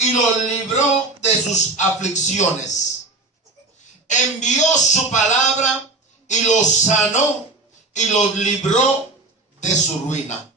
y los libró de sus aflicciones. Envió su palabra y los sanó y los libró de su ruina.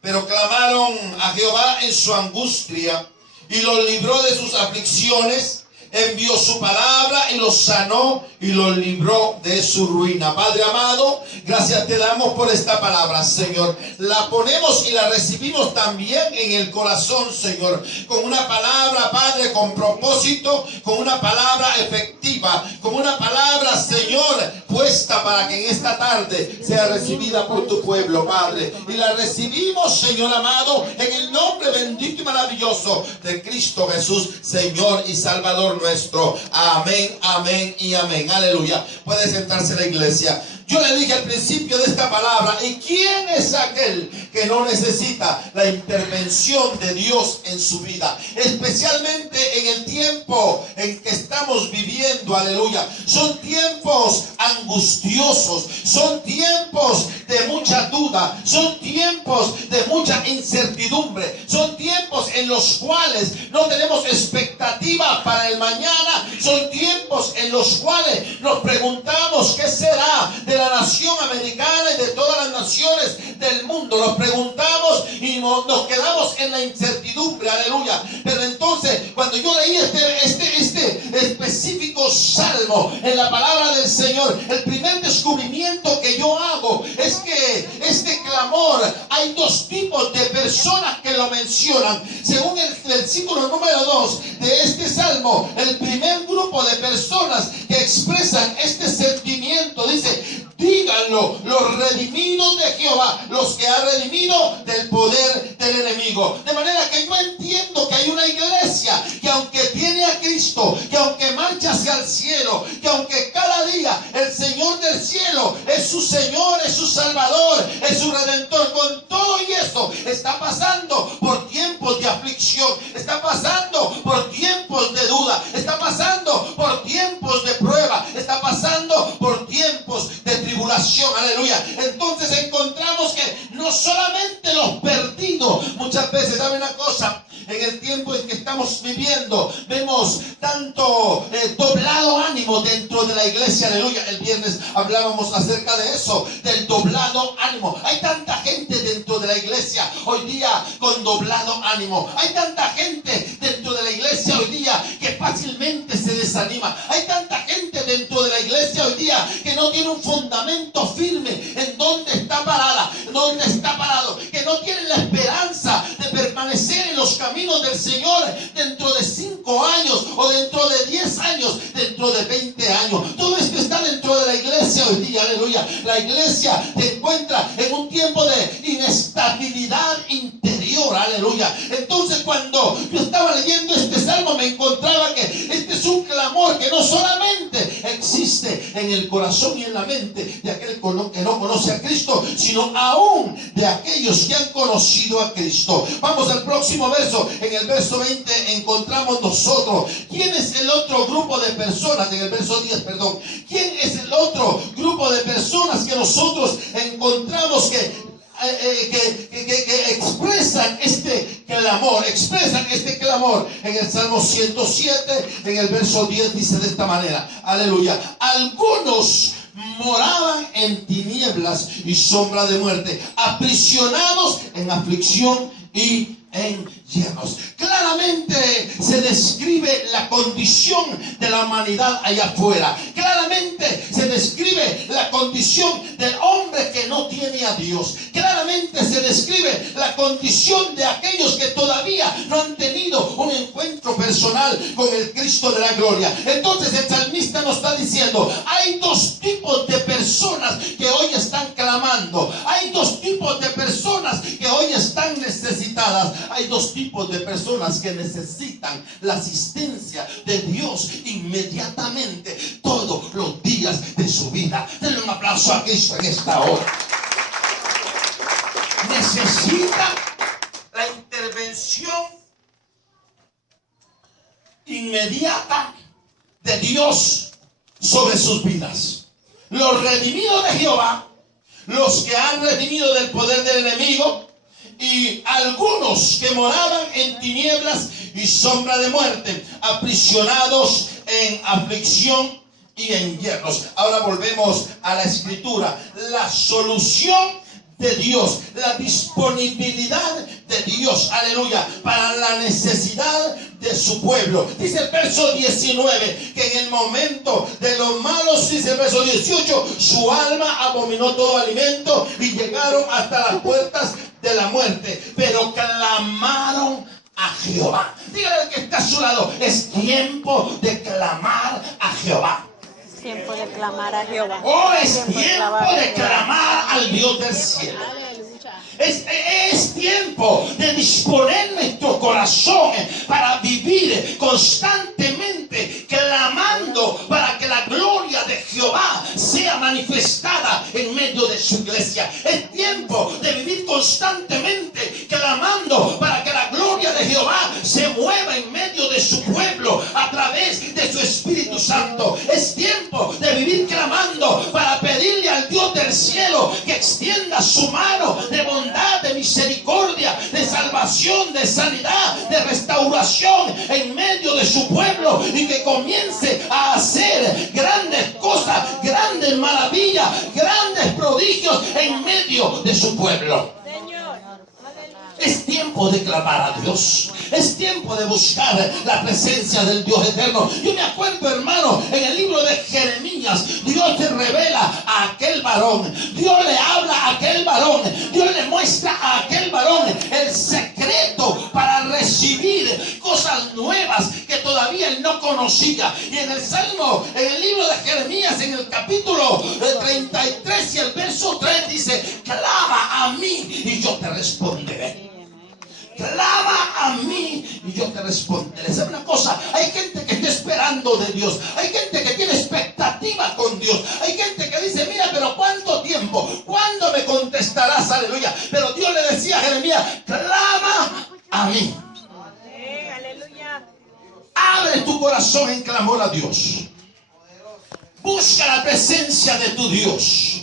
Pero clamaron a Jehová en su angustia y los libró de sus aflicciones. Envió su palabra y los sanó y los libró de su ruina. Padre amado, gracias te damos por esta palabra, Señor. La ponemos y la recibimos también en el corazón, Señor. Con una palabra, Padre, con propósito, con una palabra efectiva, con una palabra, Señor, puesta para que en esta tarde sea recibida por tu pueblo, Padre. Y la recibimos, Señor amado, en el nombre bendito y maravilloso de Cristo Jesús, Señor y Salvador nuestro. Amén, amén y amén. Aleluya. Puede sentarse la iglesia. Yo le dije al principio de esta palabra, ¿y quién es aquel que no necesita la intervención de Dios en su vida? Especialmente en el tiempo en que estamos viviendo, aleluya. Son tiempos angustiosos, son tiempos de mucha duda, son tiempos de mucha incertidumbre, son tiempos en los cuales no tenemos expectativa para el mañana, son tiempos en los cuales nos preguntamos qué será de la nación americana y de todas las naciones del mundo. Nos preguntamos y nos quedamos en la incertidumbre, aleluya. Pero entonces, cuando yo leí este específico salmo en la palabra del Señor, el primer descubrimiento que yo hago es que este clamor, hay dos tipos de personas que lo mencionan. Según el versículo número 2 de este salmo, el primer grupo de personas que expresan este sentimiento, dice: díganlo, los redimidos de Jehová, los que ha redimido del poder del enemigo. De manera que yo entiendo que hay una iglesia que, aunque tiene a Cristo, que aunque marcha hacia el cielo, que aunque cada día el Señor del cielo es su Señor, es su Salvador, es su Redentor, con todo y eso está pasando por tiempos de aflicción, está pasando por tiempos de duda, está pasando por tiempos de prueba, está pasando por tiempos de tribulación, aleluya. Entonces encontramos que no solamente los perdidos, muchas veces, ¿sabe una cosa? En el tiempo en que estamos viviendo, vemos tanto doblado ánimo dentro de la iglesia, aleluya. El viernes hablábamos acerca de eso, del doblado ánimo. Hay tanta gente dentro de la iglesia hoy día con doblado ánimo. Hay tanta gente dentro de la iglesia hoy día que fácilmente se desanima. Hay tanta gente dentro de la iglesia hoy día que no tiene un fundamento firme en dónde está parada, dónde está parado, que no tiene la esperanza de permanecer en los caminos del Señor dentro de 5 años o dentro de 10 años, dentro de 20 años. Todo esto está dentro de la iglesia hoy día, aleluya. La iglesia se encuentra en un tiempo de inestabilidad interior, aleluya. Entonces, cuando yo estaba leyendo este salmo, me encontraba que este es un clamor que no solamente existe en el corazón y en la mente de aquel que no conoce a Cristo, sino aún de aquellos que han conocido a Cristo. Vamos al próximo verso. En el verso 20 encontramos nosotros. ¿Quién es el otro grupo de personas? En el verso 10, perdón. ¿Quién es el otro grupo de personas que nosotros encontramos que expresan este clamor? En el Salmo 107, en el verso 10, dice de esta manera, aleluya: algunos moraban en tinieblas y sombra de muerte, aprisionados en aflicción y en llenos. Claramente se describe la condición de la humanidad allá afuera. Claramente se describe la condición del hombre que no tiene a Dios. Claramente se describe la condición de aquellos que todavía no han tenido un encuentro personal con el Cristo de la gloria. Entonces el salmista nos está diciendo: hay dos tipos de personas que hoy están clamando. Hay dos tipos de personas que hoy están necesitadas. Hay dos tipos de personas que necesitan la asistencia de Dios inmediatamente todos los días de su vida. Denle un aplauso a Cristo en esta hora. Necesita la intervención inmediata de Dios sobre sus vidas. Los redimidos de Jehová, los que han redimido del poder del enemigo, y algunos que moraban en tinieblas y sombra de muerte, aprisionados en aflicción y en hierros. Ahora volvemos a la escritura. La solución de Dios, la disponibilidad de Dios, aleluya, para la necesidad de su pueblo. Dice el verso 19 que en el momento de los malos, dice el verso 18, su alma abominó todo alimento y llegaron hasta las puertas de la muerte, pero clamaron a Jehová. Dígale al que está a su lado, es tiempo de clamar a Jehová. Tiempo de clamar a Jehová. Oh, es tiempo de clamar al Dios del cielo. Es tiempo de disponer nuestro corazón para vivir constantemente clamando para que la gloria de Jehová sea manifestada en medio de su iglesia. Es tiempo de vivir constantemente clamando para que la gloria de Jehová se mueva en medio de su pueblo a través de su Espíritu Santo. Es tiempo de vivir clamando para pedirle al Dios del cielo que extienda su mano de bondad, de misericordia, de salvación, de sanidad, de restauración en medio de su pueblo, y que comience a hacer grandes cosas, grandes maravillas, grandes prodigios en medio de su pueblo. Es tiempo de clamar a Dios. Es tiempo de buscar la presencia del Dios eterno. Yo me acuerdo, hermano, en el libro de Jeremías, Dios te revela a aquel varón. Dios le habla a aquel varón. Dios le muestra a aquel varón el secreto para recibir cosas nuevas que todavía él no conocía. Y en el Salmo, en el libro de Jeremías, en el capítulo 33 y el verso 3 dice: clama a mí y yo te responderé. Clama a mí y yo te responderé. ¿Sabe una cosa? Hay gente que está esperando de Dios. Hay gente que tiene expectativa con Dios. Hay gente que dice: mira, pero ¿cuánto tiempo? ¿Cuándo me contestarás? Aleluya. Pero Dios le decía a Jeremías: clama a mí. Aleluya. Abre tu corazón en clamor a Dios. Busca la presencia de tu Dios.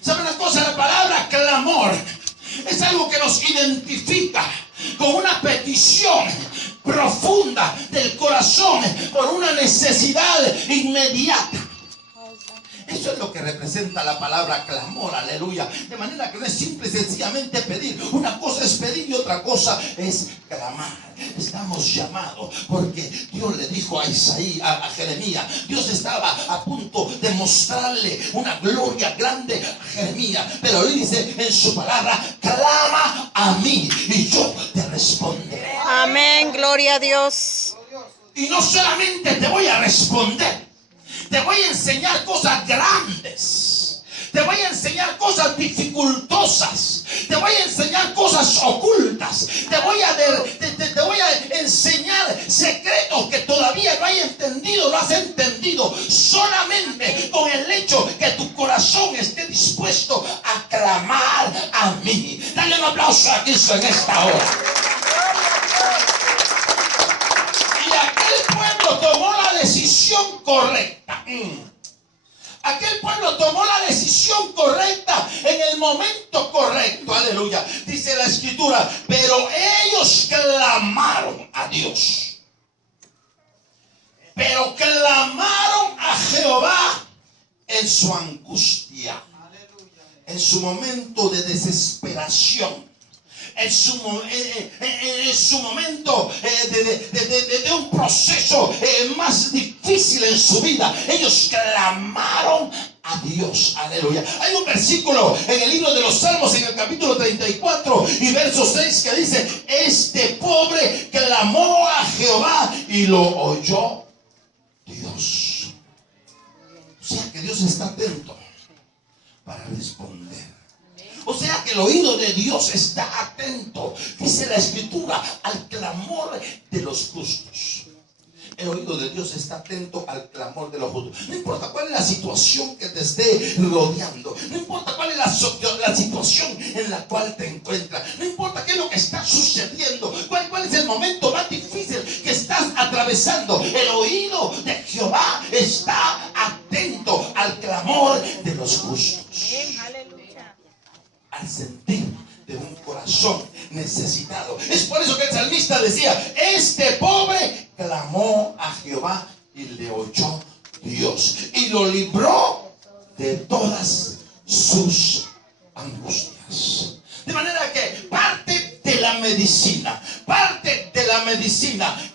¿Sabe una cosa? La palabra clamor es algo que nos identifica con una petición profunda del corazón por una necesidad inmediata. Eso es lo que representa la palabra clamor, aleluya. De manera que no es simple y sencillamente pedir. Una cosa es pedir y otra cosa es clamar. Estamos llamados porque Dios le dijo a Isaías, a Jeremías, Dios estaba a punto de mostrarle una gloria grande a Jeremías, pero él dice en su palabra: clama a mí y yo te responderé. Amén, gloria a Dios. Y no solamente te voy a responder, te voy a enseñar cosas grandes. Te voy a enseñar cosas dificultosas. Te voy a enseñar cosas ocultas. Te voy a enseñar secretos que todavía no hay entendido, no has entendido. Solamente con el hecho que tu corazón esté dispuesto a clamar a mí. Dale un aplauso a Cristo en esta hora. Y aquel pueblo tomó la decisión correcta. Aquel pueblo tomó la decisión correcta en el momento correcto. Aleluya. Dice la escritura: pero ellos clamaron a Dios. Pero clamaron a Jehová en su angustia, en su momento de desesperación, en su momento de un proceso más difícil en su vida. Ellos clamaron a Dios. Aleluya. Hay un versículo en el libro de los Salmos, en el capítulo 34 y verso 6, que dice: este pobre clamó a Jehová y lo oyó Dios. O sea que Dios está atento para responder. O sea que el oído de Dios está atento, dice la escritura, al clamor de los justos. El oído de Dios está atento al clamor de los justos. No importa cuál es la situación que te esté rodeando. No importa cuál es la situación en la cual te encuentras. No importa qué es lo que está sucediendo. Cuál es el momento más difícil que estás atravesando. El oído de Jehová está atento al clamor de los justos. Al sentir de un corazón necesitado. Es por eso que el salmista decía, este pobre clamó a Jehová y le oyó Dios y lo libró de todas sus angustias. De manera que parte de la medicina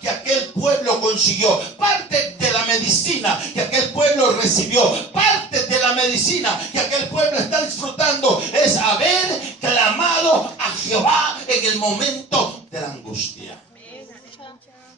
que aquel pueblo consiguió, parte de la medicina que aquel pueblo recibió, parte de la medicina que aquel pueblo está disfrutando es haber clamado a Jehová en el momento de la angustia.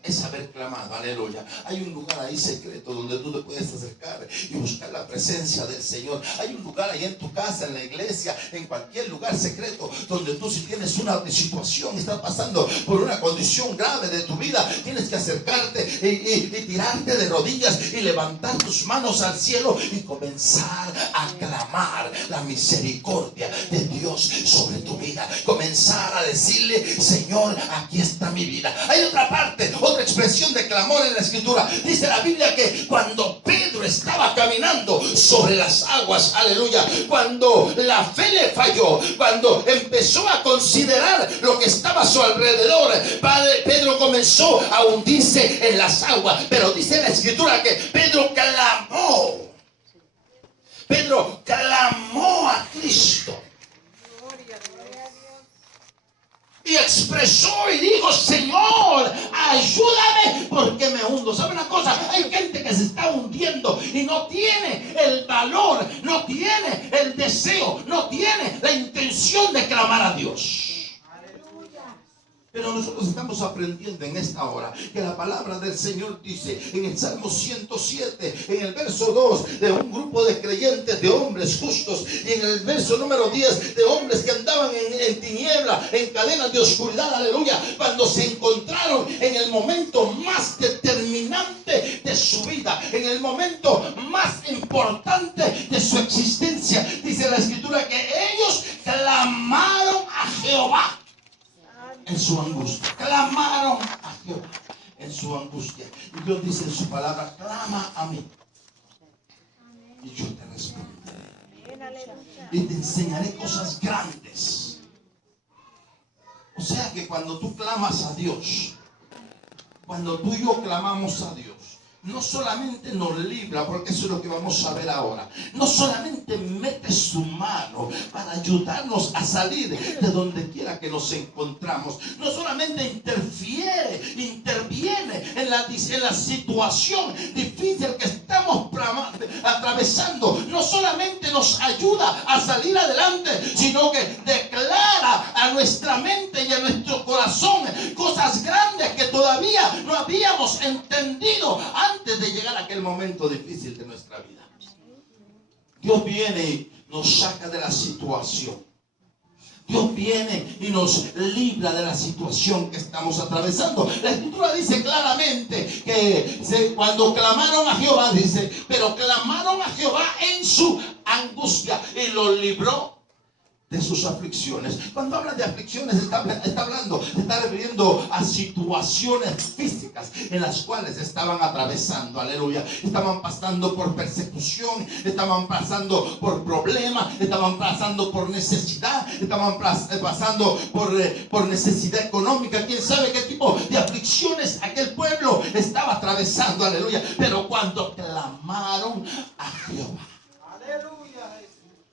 Es haber clamado, aleluya. Hay un lugar ahí secreto donde tú te puedes acercar y buscar la presencia del Señor. Hay un lugar ahí en tu casa, en la iglesia, en cualquier lugar secreto donde tú, si tienes una situación, estás pasando por una condición grave de tu vida, tienes que acercarte y tirarte de rodillas y levantar tus manos al cielo y comenzar a clamar la misericordia de Dios sobre tu vida. Comenzar a decirle, Señor, aquí está mi vida. Hay otra parte, otra expresión de clamor en la escritura. Dice la Biblia que cuando Pedro estaba caminando sobre las aguas, aleluya, cuando la fe le falló, cuando empezó a considerar lo que estaba a su alrededor, Pedro comenzó a hundirse en las aguas. Pero dice la escritura que Pedro clamó a Cristo y expresó y dijo, Señor, ayúdame porque me hundo. ¿Sabe una cosa? Hay gente que se está hundiendo y no tiene el valor, no tiene el deseo, no tiene la intención de clamar a Dios. Pero nosotros estamos aprendiendo en esta hora que la palabra del Señor dice en el Salmo 107, en el verso 2, de un grupo de creyentes, de hombres justos, y en el verso número 10, de hombres que andaban en tiniebla, en cadenas de oscuridad, aleluya, cuando se encontraron en el momento más determinante de su vida, en el momento más importante de su existencia. Dice la escritura que ellos clamaron a Jehová en su angustia. Clamaron a Jehová en su angustia. Y Dios dice en su palabra, clama a mí y yo te responderé y te enseñaré cosas grandes. O sea que cuando tú clamas a Dios, cuando tú y yo clamamos a Dios, no solamente nos libra, porque eso es lo que vamos a ver ahora, no solamente mete su mano para ayudarnos a salir de donde quiera que nos encontramos, no solamente interviene en la situación difícil que estamos atravesando, no solamente nos ayuda a salir adelante, sino que declara a nuestra mente y a nuestro corazón cosas grandes que todavía no habíamos entendido antes de llegar a aquel momento difícil de nuestra vida. Dios viene y nos saca de la situación. Dios viene y nos libra de la situación que estamos atravesando. La escritura dice claramente que cuando clamaron a Jehová, dice, pero clamaron a Jehová en su angustia y los libró de sus aflicciones. Cuando habla de aflicciones está refiriendo a situaciones físicas en las cuales estaban atravesando, aleluya. Estaban pasando por persecución, estaban pasando por problemas, estaban pasando por necesidad, estaban pasando por necesidad económica. Quién sabe qué tipo de aflicciones aquel pueblo estaba atravesando, aleluya. Pero cuando clamaron a Jehová,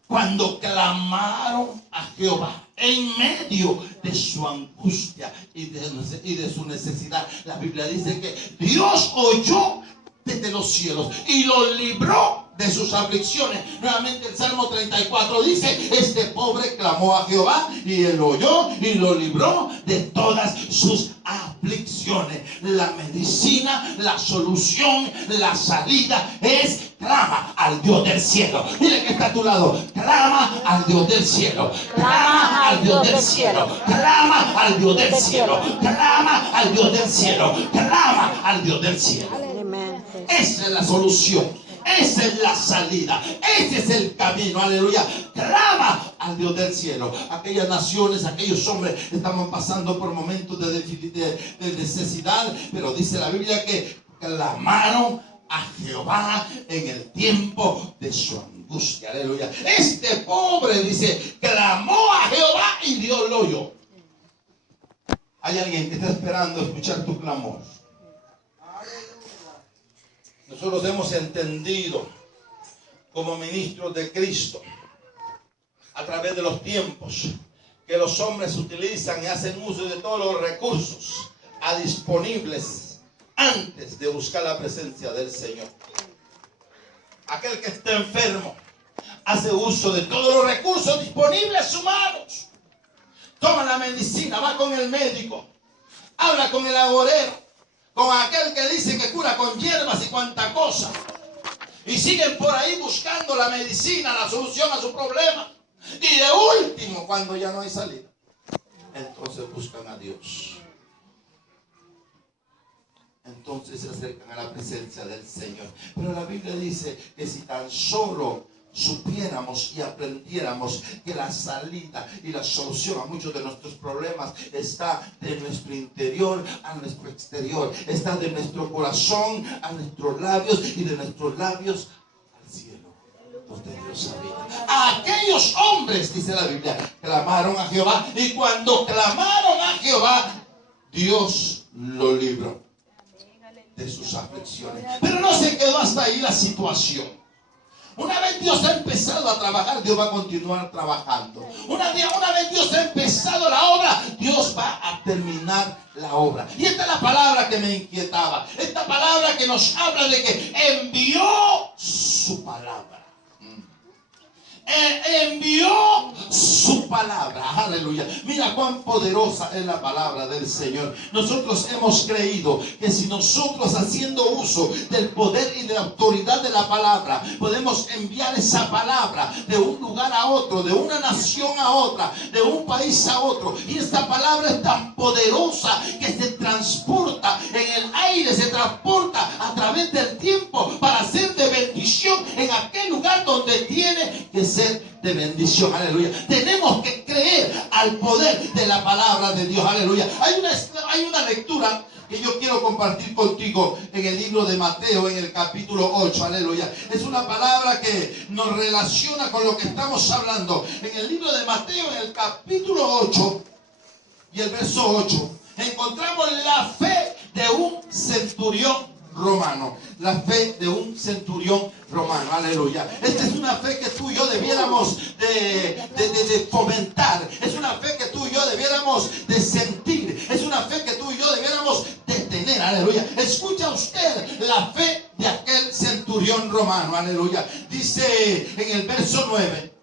cuando clamaron a Jehová en medio de su angustia y de su necesidad, la Biblia dice que Dios oyó desde los cielos y los libró de sus aflicciones. Nuevamente el Salmo 34 dice, este pobre clamó a Jehová y él oyó y lo libró de todas sus aflicciones. La medicina, la solución, la salida es clama al Dios del cielo. Dile que está a tu lado, clama al Dios del cielo, clama al Dios del cielo, clama al Dios del cielo, clama al Dios del cielo, clama al Dios del cielo. Esa es la solución, esa es la salida, ese es el camino, aleluya. Clama al Dios del cielo. Aquellas naciones, aquellos hombres estaban pasando por momentos de necesidad, pero dice la Biblia que clamaron a Jehová en el tiempo de su angustia, aleluya. Este pobre, dice, clamó a Jehová y Dios lo oyó. Hay alguien que está esperando escuchar tu clamor. Nosotros hemos entendido como ministros de Cristo a través de los tiempos que los hombres utilizan y hacen uso de todos los recursos disponibles antes de buscar la presencia del Señor. Aquel que está enfermo hace uso de todos los recursos disponibles humanos. Toma la medicina, va con el médico, habla con el agorero, con aquel que dice que cura con hierbas y cuanta cosa. Y siguen por ahí buscando la medicina, la solución a su problema. Y de último, cuando ya no hay salida, entonces buscan a Dios. Entonces se acercan a la presencia del Señor. Pero la Biblia dice que si tan solo supiéramos y aprendiéramos que la salida y la solución a muchos de nuestros problemas está de nuestro interior a nuestro exterior, está de nuestro corazón a nuestros labios y de nuestros labios al cielo, donde Dios habita. A aquellos hombres, dice la Biblia, clamaron a Jehová, y cuando clamaron a Jehová, Dios lo libró de sus aflicciones. Pero no se quedó hasta ahí la situación. Una vez Dios ha empezado a trabajar, Dios va a continuar trabajando. Una vez Dios ha empezado la obra, Dios va a terminar la obra. Y esta es la palabra que me inquietaba. Esta palabra que nos habla de que envió su palabra. Envió su palabra. Aleluya. Mira cuán poderosa es la palabra del Señor. Nosotros hemos creído que si nosotros, haciendo uso del poder y de la autoridad de la palabra, podemos enviar esa palabra de un lugar a otro, de una nación a otra, de un país a otro, y esta palabra es tan poderosa que se transporta en el aire, se transporta a través del tiempo para ser de bendición en aquel lugar donde tiene que ser de bendición. Aleluya. Tenemos que creer al poder de la palabra de Dios. Aleluya. Hay una lectura que yo quiero compartir contigo en el libro de Mateo, en el capítulo 8. Aleluya. Es una palabra que nos relaciona con lo que estamos hablando. En el libro de Mateo, en el capítulo 8 y el verso 8, encontramos la fe de un centurión romano. La fe de un centurión romano. Aleluya. Esta es una fe que tú y yo debiéramos de fomentar. Es una fe que tú y yo debiéramos de sentir. Es una fe que tú y yo debiéramos de tener. Aleluya. Escucha usted la fe de aquel centurión romano. Aleluya. Dice en el verso 9.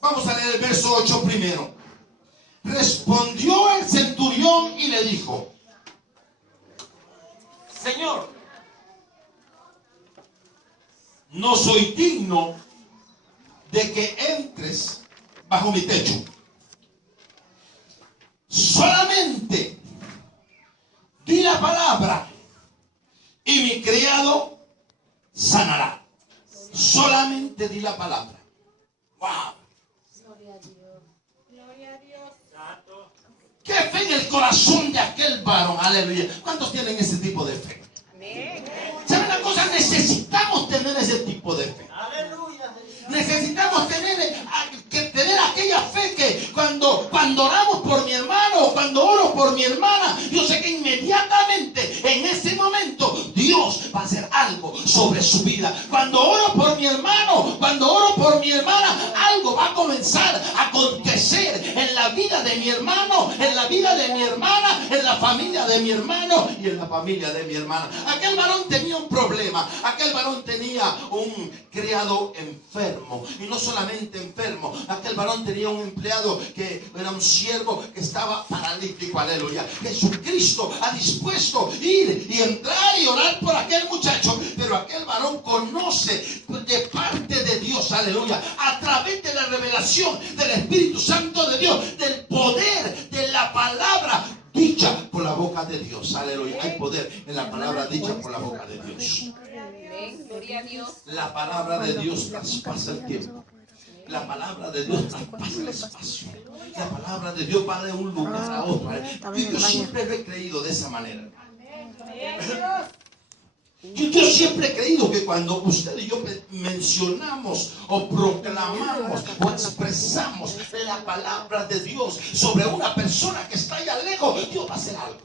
Vamos a leer el verso 8 primero. Respondió el centurión y le dijo: Señor, no soy digno de que entres bajo mi techo. Solamente di la palabra y mi criado sanará. Solamente di la palabra. Wow. Gloria a Dios. Gloria a Dios. ¿Qué fe en el corazón de aquel varón? Aleluya. ¿Cuántos tienen ese tipo de fe? Amén. ¿Saben la cosa? Necesitamos tener ese tipo de fe. Aleluya. Necesitamos tener aquella fe que cuando oramos por mi hermano o cuando oro por mi hermana, yo sé que inmediatamente en ese momento Dios va a hacer algo sobre su vida. Cuando oro por mi hermano, cuando oro por mi hermana, algo va a comenzar a acontecer en la vida de mi hermano, en la vida de mi hermana, en la familia de mi hermano y en la familia de mi hermana. Aquel varón tenía un problema. Aquel varón tenía un criado enfermo, y no solamente enfermo, aquel varón tenía un empleado que era un siervo que estaba paralítico. Aleluya. Jesucristo ha dispuesto ir y entrar y orar por aquel muchacho, pero aquel varón conoce de parte de Dios, aleluya, a través de la revelación del Espíritu Santo de Dios, del poder de la palabra dicha por la boca de Dios. Aleluya. Hay poder en la palabra dicha por la boca de Dios. Gloria a Dios. La palabra de Dios traspasa el tiempo. La palabra de Dios traspasa el espacio. La palabra de Dios va de un lugar a otro. Yo siempre lo he creído de esa manera. Yo siempre he creído que cuando usted y yo mencionamos o proclamamos o expresamos la palabra de Dios sobre una persona que está allá lejos, Dios va a hacer algo.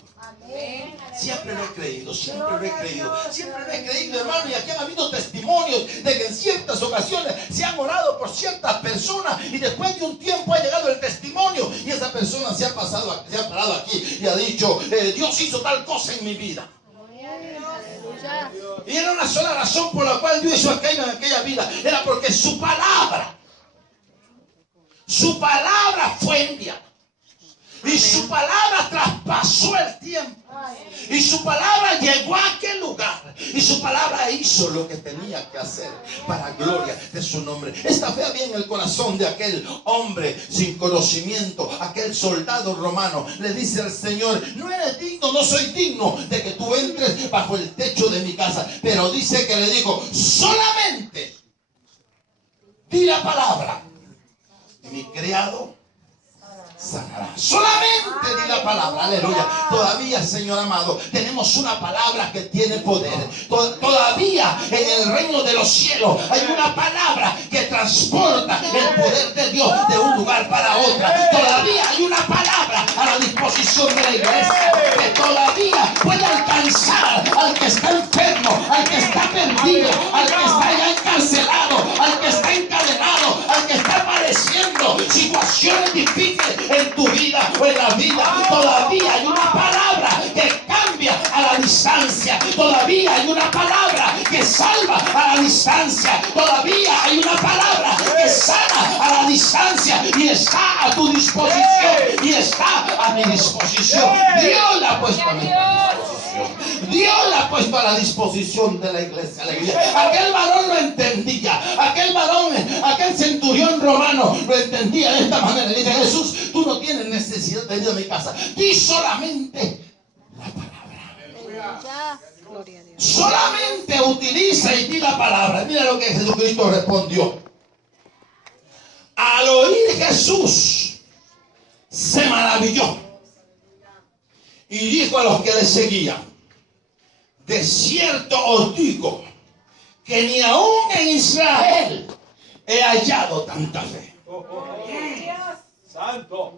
Siempre lo he creído, siempre lo he creído, siempre lo he creído, hermano. Y aquí han habido testimonios de que en ciertas ocasiones se han orado por ciertas personas y después de un tiempo ha llegado el testimonio y esa persona se ha parado aquí y ha dicho, Dios hizo tal cosa en mi vida. Y era una sola razón por la cual Dios hizo aquello en aquella vida. Era porque su palabra fue enviada. Y su palabra traspasó el tiempo. Y su palabra llegó a aquel lugar. Y su palabra hizo lo que tenía que hacer para gloria de su nombre. Esta fe había en el corazón de aquel hombre sin conocimiento, aquel soldado romano. Le dice al Señor, no eres digno, no soy digno de que tú entres bajo el techo de mi casa. Pero dice que le dijo, solamente di la palabra y mi criado sanará. Solamente di la palabra, aleluya. Todavía, Señor amado, tenemos una palabra que tiene poder. Todavía en el reino de los cielos hay una palabra que transporta el poder de Dios de un lugar para otro. Todavía hay una palabra a la disposición de la iglesia que todavía puede alcanzar al que está enfermo, al que está perdido, al que está ya encarcelado, al que está encadenado, al que está padeciendo situaciones difíciles en tu vida o en la vida. Todavía hay una palabra que cambia a la distancia. Todavía hay una palabra que salva a la distancia. Todavía hay una palabra que sana a la distancia y está a tu disposición y está a mi disposición. Dios la ha puesto a mi disposición. Dios la ha puesto a la disposición de la iglesia. Aquel varón lo entendía. Aquel varón, aquel centurión romano lo entendía de esta manera. Le dice, Jesús, tú no tienes necesidad de ir a mi casa. Di solamente la palabra. Solamente utiliza y di la palabra. Mira lo que Jesucristo respondió. Al oír Jesús se maravilló y dijo a los que le seguían, de cierto os digo que ni aún en Israel he hallado tanta fe. Santo.